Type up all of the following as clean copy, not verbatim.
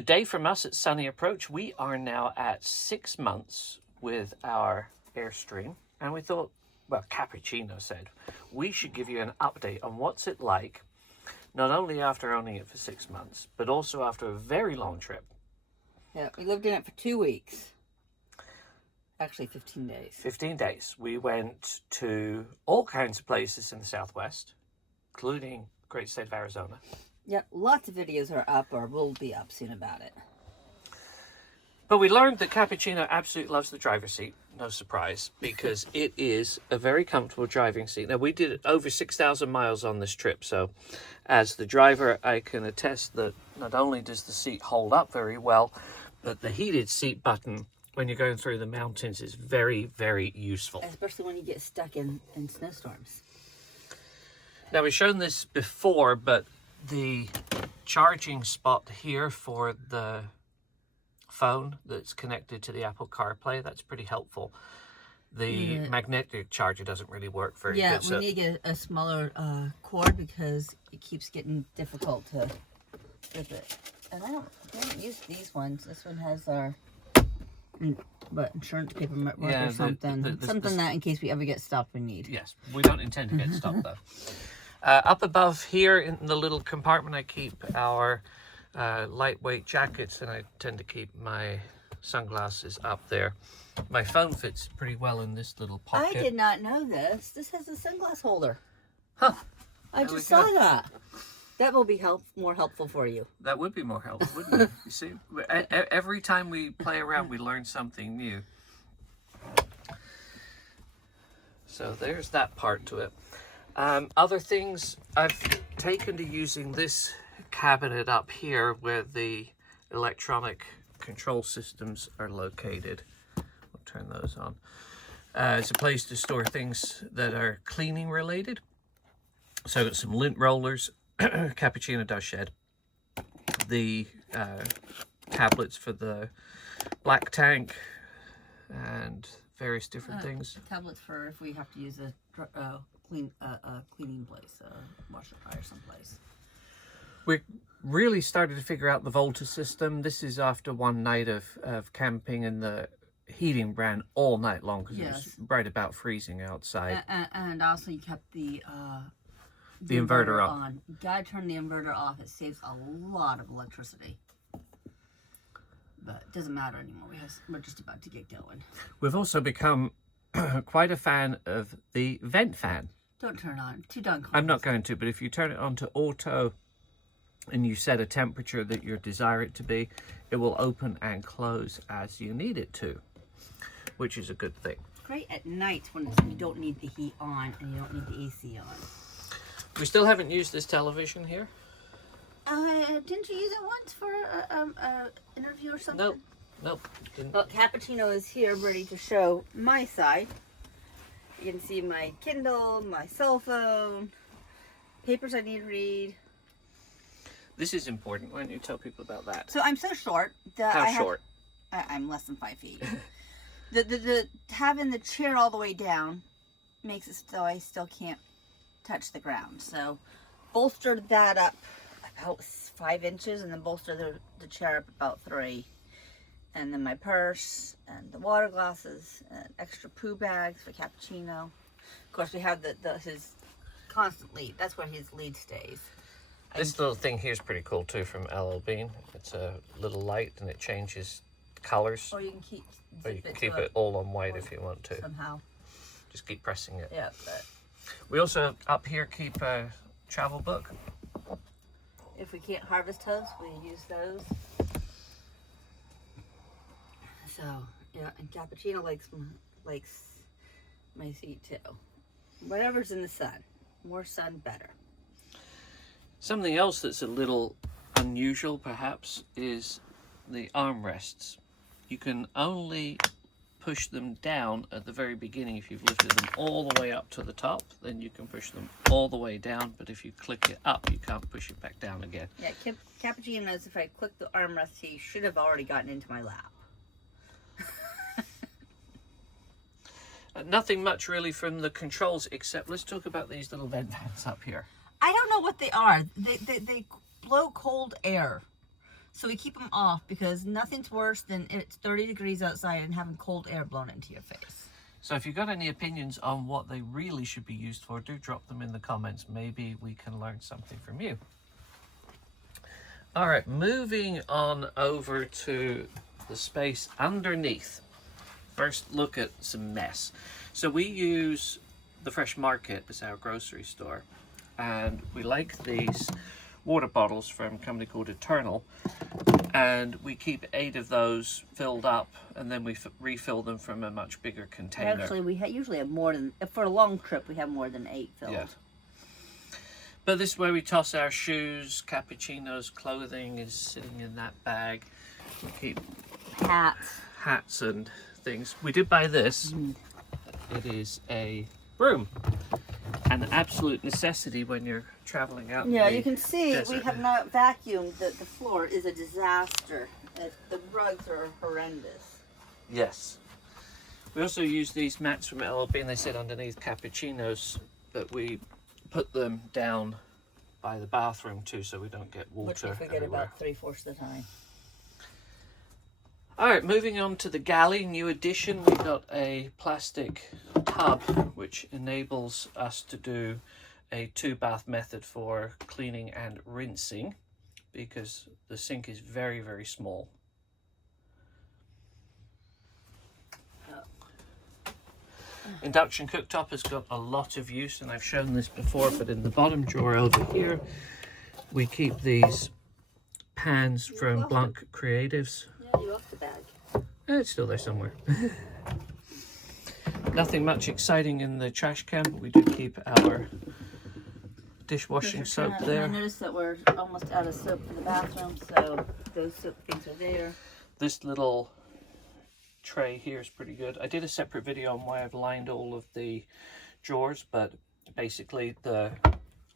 A day from us at Sunny Approach. We are now at 6 months with our Airstream, and we thought, well, Cappuccino said, we should give you an update on what's it like, not only after owning it for 6 months, but also after a very long trip. Yeah, we lived in it for 2 weeks. Actually, 15 days. 15 days. We went to all kinds of places in the Southwest, including great state of Arizona. Yep, lots of videos are up or will be up soon about it. But we learned that Cappuccino absolutely loves the driver's seat. No surprise, because it is a very comfortable driving seat. Now, we did over 6,000 miles on this trip, so as the driver, I can attest that not only does the seat hold up very well, but the heated seat button when you're going through the mountains is very, very useful. Especially when you get stuck in snowstorms. Now, we've shown this before, but the charging spot here for the phone that's connected to the Apple CarPlay, that's pretty helpful. The magnetic charger doesn't really work very good. Yeah, we need to get a smaller cord because it keeps getting difficult to flip it. And I haven't used these ones. This one has our insurance paperwork or something. Something that in case we ever get stopped we need. Yes, we don't intend to get stopped though. Up above here in the little compartment, I keep our lightweight jackets, and I tend to keep my sunglasses up there. My phone fits pretty well in this little pocket. I did not know this. This has a sunglass holder. Huh. I just saw that. That will be more helpful for you. That would be more helpful, wouldn't it? You see, every time we play around, we learn something new. So there's that part to it. Other things, I've taken to using this cabinet up here where the electronic control systems are located. I'll turn those on. It's a place to store things that are cleaning related. So I've got some lint rollers. Cappuccino does shed. The tablets for the black tank and various different things. Tablets for if we have to use a cleaning place, washer dryer someplace. We really started to figure out the Volta system. This is after one night of camping, and the heating ran all night long because it was right about freezing outside. And also you kept the inverter on. You gotta turn the inverter off. It saves a lot of electricity. But it doesn't matter anymore. We're just about to get going. We've also become quite a fan of the vent fan. Don't turn it on. Too darn cold. I'm not going to, but if you turn it on to auto and you set a temperature that you desire it to be, it will open and close as you need it to, which is a good thing. Great at night when you don't need the heat on and you don't need the AC on. We still haven't used this television here. Didn't you use it once for an interview or something? Nope. Didn't. Well, Cappuccino is here ready to show my side. You can see my Kindle, my cell phone, papers I need to read. This is important. Why don't you tell people about that? So I'm so short that How short? I'm less than 5 feet. the having the chair all the way down makes it so I still can't touch the ground. So bolstered that up about 5 inches, and then bolstered the chair up about 3. And then my purse and the water glasses and extra poo bags for Cappuccino. Of course, we have his constant lead. That's where his lead stays. This little thing here is pretty cool too, from LL Bean. It's a little light and it changes colors. Or you can keep it all on white if you want to. Somehow. Just keep pressing it. Yeah. But we also up here keep a travel book. if we can't harvest toast, we use those. So yeah, and Cappuccino likes my seat too. Whatever's in the sun, more sun better. Something else that's a little unusual perhaps is the armrests. You can only push them down at the very beginning. If you've lifted them all the way up to the top, then you can push them all the way down, but if you click it up, you can't push it back down again. Yeah, Cappuccino knows if I click the armrest, he should have already gotten into my lap. Nothing much really from the controls, except let's talk about these little vent fans up here. I don't know what they are. They blow cold air. So we keep them off because nothing's worse than it's 30 degrees outside and having cold air blown into your face. So if you've got any opinions on what they really should be used for, do drop them in the comments. Maybe we can learn something from you. All right, moving on over to the space underneath. First, look at some mess. So we use the Fresh Market as our grocery store, and we like these water bottles from a company called Eternal, and we keep 8 of those filled up, and then we refill them from a much bigger container. Actually, we usually have more than, for a long trip, we have more than 8 filled. Yeah. But this is where we toss our shoes, cappuccinos, clothing is sitting in that bag. We keep hats and things. We did buy this. It is a broom. An absolute necessity when you're traveling out. Yeah, you can see desert. we have not vacuumed. The floor is a disaster. The rugs are horrendous. Yes. We also use these mats from LLB, and they sit underneath cappuccinos, but we put them down by the bathroom too, so we don't get water Which we forget everywhere. about 3/4 of the time. All right, moving on to the galley, new addition. We've got a plastic tub which enables us to do a 2-bath method for cleaning and rinsing, because the sink is very, very small. Induction cooktop has got a lot of use, and I've shown this before, but in the bottom drawer over here we keep these pans from Blanc Creatives. Yeah, you lost the bag. It's still there somewhere. Nothing much exciting in the trash can, but we do keep our dishwashing soap there. I noticed that we're almost out of soap for the bathroom, so those soap things are there. This little tray here is pretty good. I did a separate video on why I've lined all of the drawers, but basically the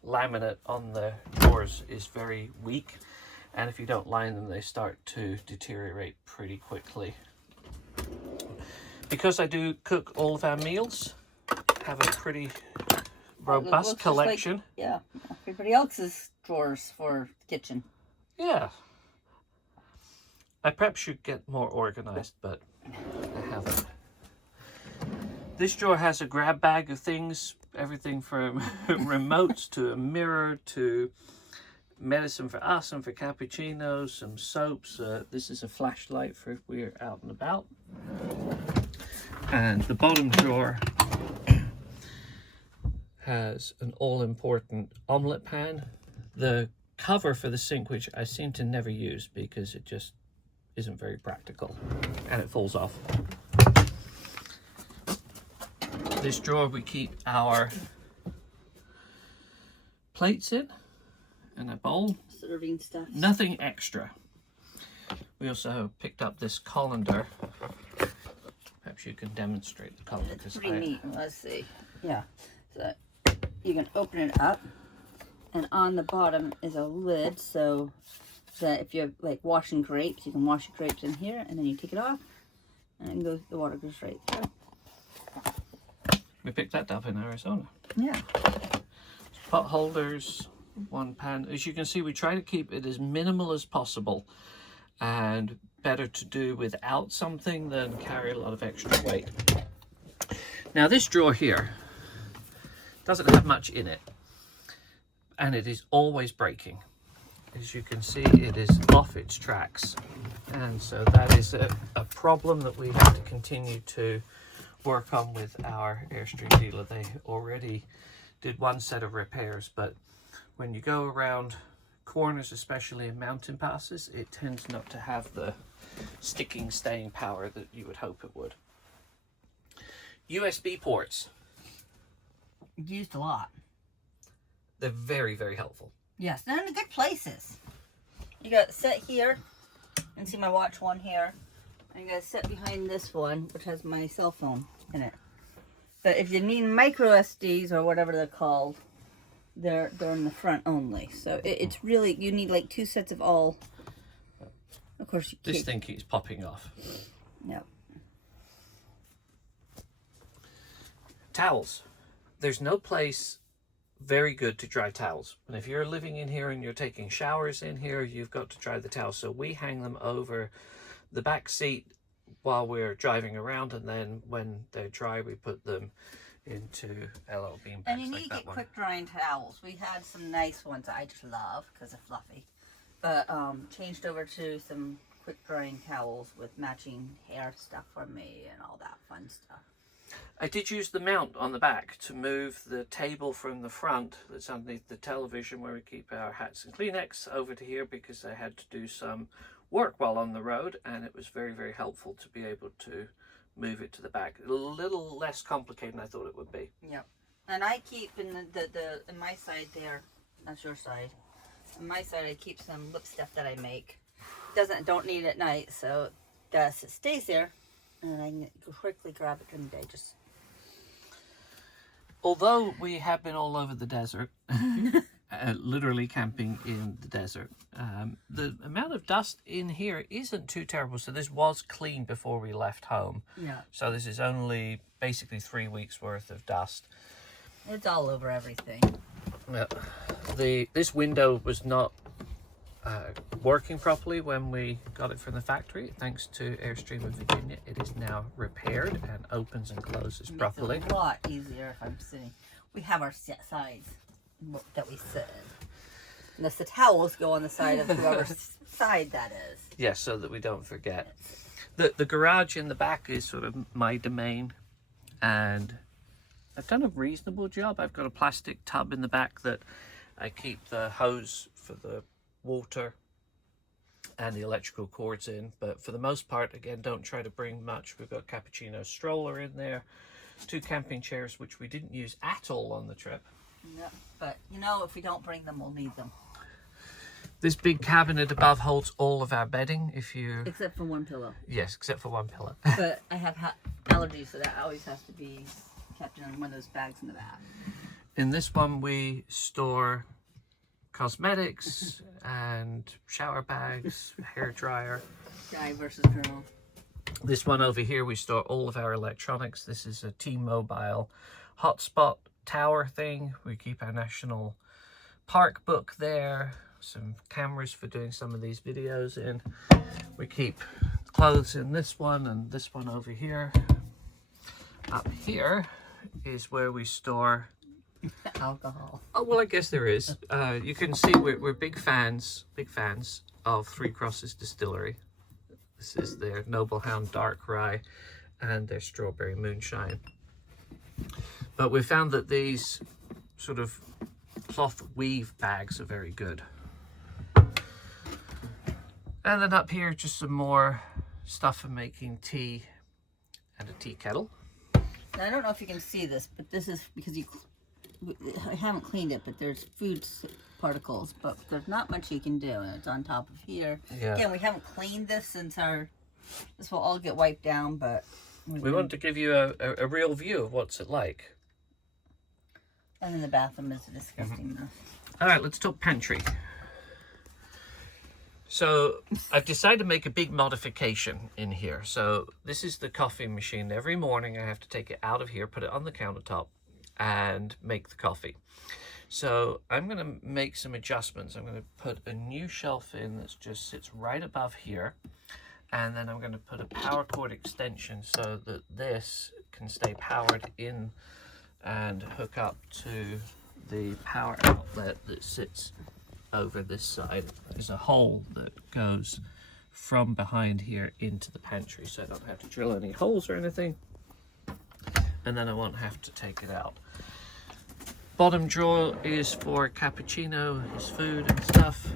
laminate on the drawers is very weak, and if you don't line them, they start to deteriorate pretty quickly. Because I do cook all of our meals, have a pretty robust collection. Like, yeah, everybody else's drawers for the kitchen. Yeah. I perhaps should get more organized, but I haven't. This drawer has a grab bag of things, everything from remotes to a mirror to medicine for us and for cappuccinos, some soaps. This is a flashlight for if we're out and about. And the bottom drawer has an all-important omelette pan. The cover for the sink, which I seem to never use because it just isn't very practical and it falls off. This drawer we keep our plates in and a bowl. Serving stuff. Nothing extra. We also picked up this colander. Perhaps you can demonstrate the colander. It's pretty neat. Let's see. Yeah. So you can open it up, and on the bottom is a lid, so that if you're like washing grapes, you can wash your grapes in here, and then you take it off, and the water goes right through. We picked that up in Arizona. Yeah. Pot holders, one pan. As you can see, we try to keep it as minimal as possible, and better to do without something than carry a lot of extra weight. Now this drawer here doesn't have much in it, and it is always breaking. As you can see, it is off its tracks, and so that is a problem that we have to continue to work on with our Airstream dealer. They already did one set of repairs, but when you go around corners, especially in mountain passes, it tends not to have the sticking staying power that you would hope it would. USB ports. Used a lot. They're very, very helpful. Yes, they're in the good places. You got set here, and see my watch one here. And you got set behind this one, which has my cell phone in it. But if you need micro SDs or whatever they're called, they're in the front only. So it's really, you need like 2 sets of all. Of course, you This thing keeps popping off. Yep. Towels. There's no place very good to dry towels. And if you're living in here and you're taking showers in here, you've got to dry the towels. So we hang them over the back seat while we're driving around, and then when they're dry, we put them into LL bean bags. And you need to get quick drying towels. We had some nice ones I just love because they're fluffy, but changed over to some quick drying towels with matching hair stuff for me and all that fun stuff. I did use the mount on the back to move the table from the front that's underneath the television where we keep our hats and Kleenex over to here, because I had to do some work while on the road, and it was very, very helpful to be able to move it to the back. A little less complicated than I thought it would be. Yep. And I keep in in my side there, that's your side. On my side I keep some lip stuff that I make. Don't need it at night, so it stays there, and I can quickly grab it during the day. Just although we have been all over the desert, literally camping in the desert, the amount of dust in here isn't too terrible. So this was clean before we left home. Yeah. So this is only basically 3 weeks worth of dust. It's all over everything. Yeah. This window was not working properly when we got it from the factory. Thanks to Airstream of Virginia, it is now repaired and opens and closes properly. It's a lot easier if I'm sitting. We have our sides that we sit in. Unless the towels go on the side of whoever's side that is. Yes, so that we don't forget. The garage in the back is sort of my domain, and I've done a reasonable job. I've got a plastic tub in the back that I keep the hose for the water and the electrical cords in, but for the most part, again, don't try to bring much. We've got cappuccino stroller in there, 2 camping chairs, which we didn't use at all on the trip. No, but you know, if we don't bring them, we'll need them. This big cabinet above holds all of our bedding. Except for one pillow. Yes, except for one pillow. But I have allergies, so that always has to be kept in one of those bags in the back. In this one, we store cosmetics and shower bags, hair dryer. Guy versus girl. This one over here, we store all of our electronics. This is a T-Mobile hotspot tower thing. We keep our national park book there, some cameras for doing some of these videos in. We keep clothes in this one and this one over here. Up here is where we store alcohol. Oh, well, I guess there is. You can see we're big fans of Three Crosses Distillery. This is their Noble Hound Dark Rye and their Strawberry Moonshine. But we found that these sort of cloth weave bags are very good. And then up here, just some more stuff for making tea and a tea kettle. Now, I don't know if you can see this, but this is because I haven't cleaned it, but there's food particles, but there's not much you can do, and it's on top of here. Yeah. Again, we haven't cleaned this since this will all get wiped down, but we want to give you a real view of what's it like. And then the bathroom is a disgusting mess. All right, let's talk pantry. So I've decided to make a big modification in here. So this is the coffee machine. Every morning I have to take it out of here, put it on the countertop, and make the coffee. So I'm going to make some adjustments. I'm going to put a new shelf in that just sits right above here, and then I'm going to put a power cord extension so that this can stay powered in and hook up to the power outlet that sits over this side. There's a hole that goes from behind here into the pantry, so I don't have to drill any holes or anything, and then I won't have to take it out. Bottom drawer is for cappuccino, his food and stuff.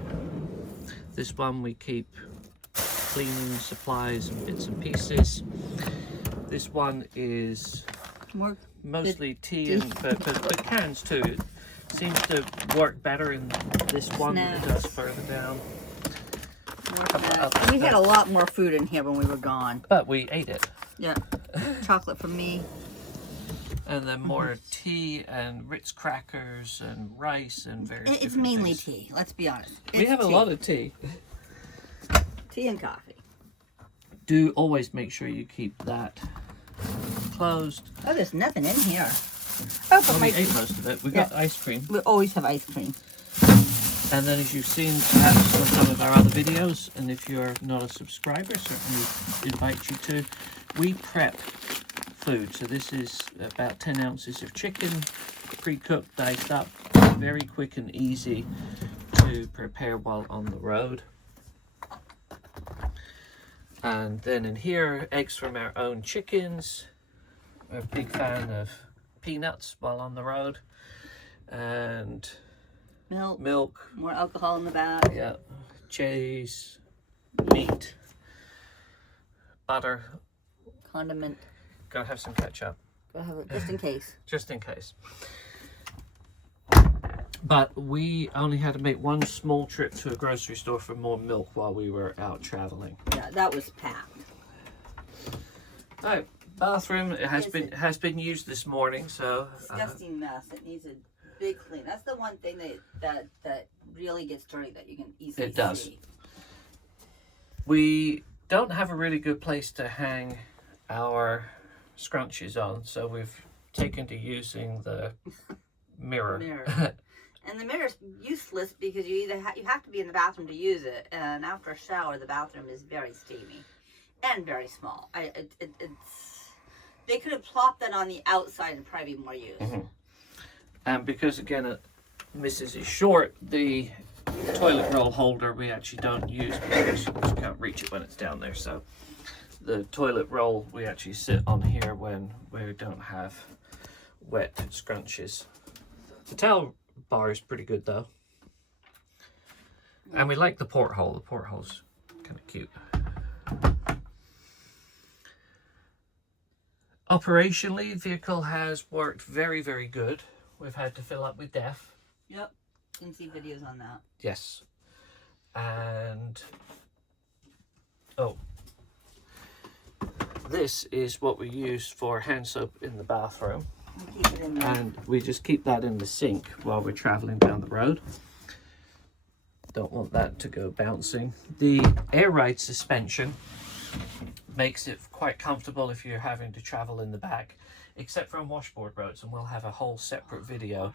This one we keep cleaning supplies and bits and pieces. This one is mostly tea and but cans too. It seems to work better in this one than it does further down. We had a lot more food in here when we were gone. But we ate it. Yeah. Chocolate for me. And then more tea and Ritz crackers and rice and various It's mainly tea, let's be honest. We have a lot of tea. Tea and coffee. Do always make sure you keep that closed. Oh, there's nothing in here. Oh, but Well, my, we ate most of it. We got ice cream. we always have ice cream. And then as you've seen perhaps on some of our other videos, and if you're not a subscriber, certainly invite you to, we prep food. So this is about 10 ounces of chicken, pre-cooked, diced up, very quick and easy to prepare while on the road. And then in here, eggs from our own chickens. We're a big fan of peanuts while on the road. And milk, more alcohol in the back. yeah, cheese, meat, butter, Condiment. gotta have some ketchup, Go have it just in case. just in case. But we only had to make one small trip to a grocery store for more milk while we were out traveling. Yeah, that was packed. Right, bathroom has been used this morning, so Disgusting mess. It needs a big clean. That's the one thing that really gets dirty that you can easily see. It does. We don't have a really good place to hang our scrunchies on, so we've taken to using the mirror. And the mirror's useless because you either you have to be in the bathroom to use it, and after a shower, the bathroom is very steamy and very small. They could have plopped that on the outside and probably be more used. Mm-hmm. And because again, Mrs. is short, the toilet roll holder we actually don't use because you can't reach it when it's down there. So the toilet roll we actually sit on here when we don't have wet scrunchies. The towel bar is pretty good though. And we like the porthole. The porthole's kind of cute. Operationally, the vehicle has worked very, very good. We've had to fill up with DEF. Yep. You can see videos on that. Yes. And this is what we use for hand soap in the bathroom. We keep it in there. And we just keep that in the sink while we're traveling down the road. Don't want that to go bouncing. The air ride suspension makes it quite comfortable if you're having to travel in the back, except for on washboard roads, and we'll have a whole separate video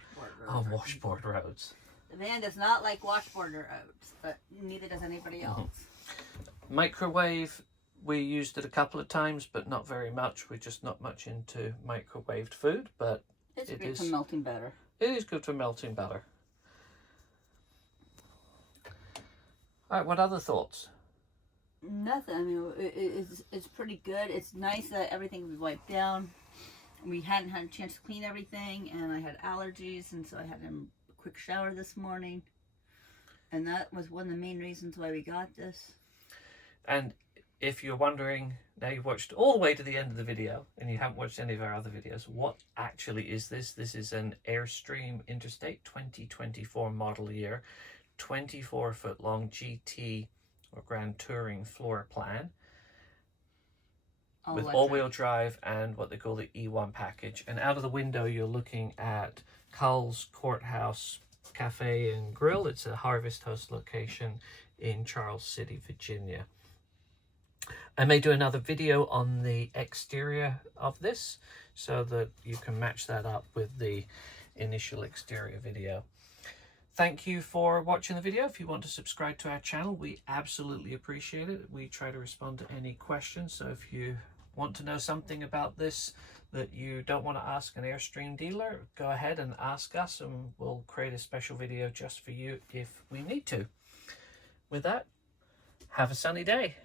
on washboard roads. The van does not like washboard roads, but neither does anybody else. Microwave, we used it a couple of times, but not very much. We're just not much into microwaved food, but It's good for melting butter. It is good for melting butter. All right, what other thoughts? Nothing. I mean, it's pretty good. It's nice that everything was wiped down. We hadn't had a chance to clean everything, and I had allergies, and so I had a quick shower this morning. And that was one of the main reasons why we got this. And if you're wondering, now you've watched all the way to the end of the video, and you haven't watched any of our other videos, what actually is this? This is an Airstream Interstate 2024 model year, 24-foot long GT or Grand Touring floor plan with all-wheel drive and what they call the E1 package. And out of the window, you're looking at Culls Courthouse Cafe and Grill. It's a Harvest Host location in Charles City, Virginia. I may do another video on the exterior of this so that you can match that up with the initial exterior video. Thank you for watching the video. If you want to subscribe to our channel, we absolutely appreciate it. We try to respond to any questions. So if you want to know something about this that you don't want to ask an Airstream dealer, go ahead and ask us and we'll create a special video just for you if we need to. With that, have a sunny day.